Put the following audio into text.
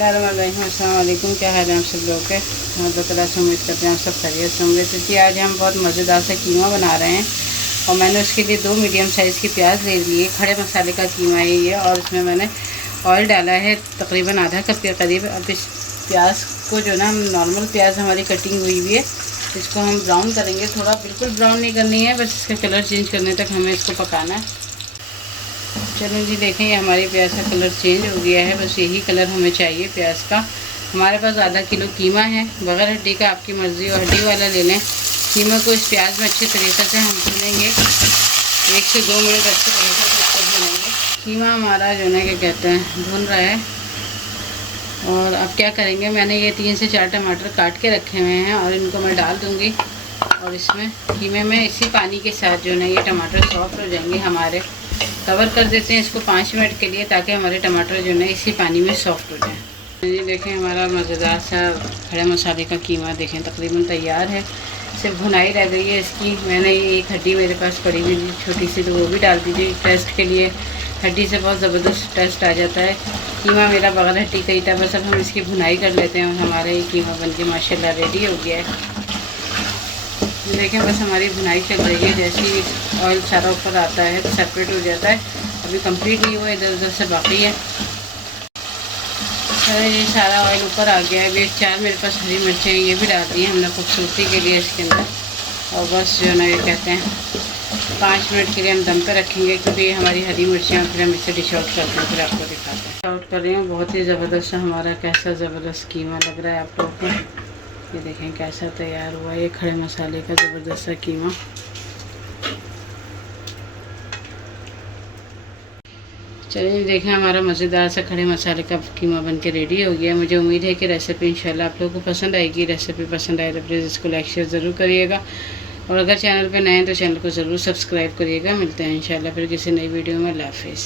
बिस्मिल्लाहिर्रहमानिर्रहीम। क्या हाल है आप सब लोगों के? अल्लाह ताला से उम्मीद करते हैं आप सब खैरियत से होंगे। तो जी आज हम बहुत मज़ेदार सा कीमा बना रहे हैं और मैंने उसके लिए 2 मीडियम साइज़ की प्याज ले लिए। खड़े मसाले का कीमा है ये और इसमें मैंने ऑयल डाला है तकरीबन आधा कप के करीब। अब इस प्याज को जो ना नॉर्मल प्याज हमारी कटिंग हुई हुई है, इसको हम ब्राउन करेंगे। थोड़ा बिल्कुल ब्राउन नहीं करनी है, बस इसका कलर चेंज करने तक हमें इसको पकाना है। चलो जी देखें, ये हमारी प्याज का कलर चेंज हो गया है। बस यही कलर हमें चाहिए प्याज का। हमारे पास आधा किलो कीमा है, बगैर हड्डी का आपकी मर्ज़ी हो, हड्डी वाला ले लें। कीमा को इस प्याज में अच्छे तरीक़े से हम भूनेंगे, 1 से 2 मिनट अच्छे तरीक़े से इसको भूनेंगे। कीमा हमारा जो है क्या कहते हैं भून रहा है। और अब क्या करेंगे, मैंने ये 3 से 4 टमाटर काट के रखे हुए हैं और इनको मैं डाल दूँगी। और इसमें कीमे में इसी पानी के साथ जो है ये टमाटर सॉफ्ट हो जाएंगे हमारे। कवर कर देते हैं इसको 5 मिनट के लिए, ताकि हमारे टमाटर जो है इसी पानी में सॉफ्ट हो जाए। ये देखें हमारा मज़ेदार सा खड़े मसाले का कीमा देखें तकरीबन तैयार है। सिर्फ भुनाई रह गई है इसकी। मैंने ये एक हड्डी मेरे पास पड़ी हुई थी छोटी सी, तो वो भी डाल दीजिए टेस्ट के लिए। हड्डी से बहुत ज़बरदस्त टेस्ट आ जाता है। कीमा मेरा बगैर हड्डी का ही था। बस अब हम इसकी भुनाई कर लेते हैं और हमारा ये कीमा बन के माशाल्लाह रेडी हो गया है। देखें बस हमारी भुनाई चल रही है। जैसे ही ऑयल सारा ऊपर आता है तो सेपरेट हो जाता है। अभी कंप्लीट नहीं हुआ, इधर उधर से बाकी है। ये सारा ऑयल ऊपर आ गया है। 4 मेरे पास हरी मिर्चें ये भी डाल दी हैं हमने खूबसूरती के लिए इसके अंदर। और बस जो ना ये कहते हैं 5 मिनट के लिए हम दम पे रखेंगे, क्योंकि ये हमारी हरी मिर्चियाँ फिर हम इसे डिश आउट करते हैं, फिर आपको दिखाते हैं। आउट कर रही हूँ। बहुत ही ज़बरदस्त हमारा कैसा ज़बरदस्त कीमा लग रहा है आप लोगों को। ये देखें कैसा तैयार हुआ है ये खड़े मसाले का ज़बरदस्त सा कीमा। चलिए देखें हमारा मज़ेदार सा खड़े मसाले का कीमा बन के रेडी हो गया। मुझे उम्मीद है कि रेसिपी इंशाल्लाह आप लोगों को पसंद आएगी। रेसिपी पसंद आए तो प्लीज़ इसको लाइक शेयर ज़रूर करिएगा। और अगर चैनल पर नए हैं तो चैनल को ज़रूर सब्सक्राइब करिएगा। मिलते हैं इंशाल्लाह फिर किसी नई वीडियो में। अल्लाह हाफ़िज़।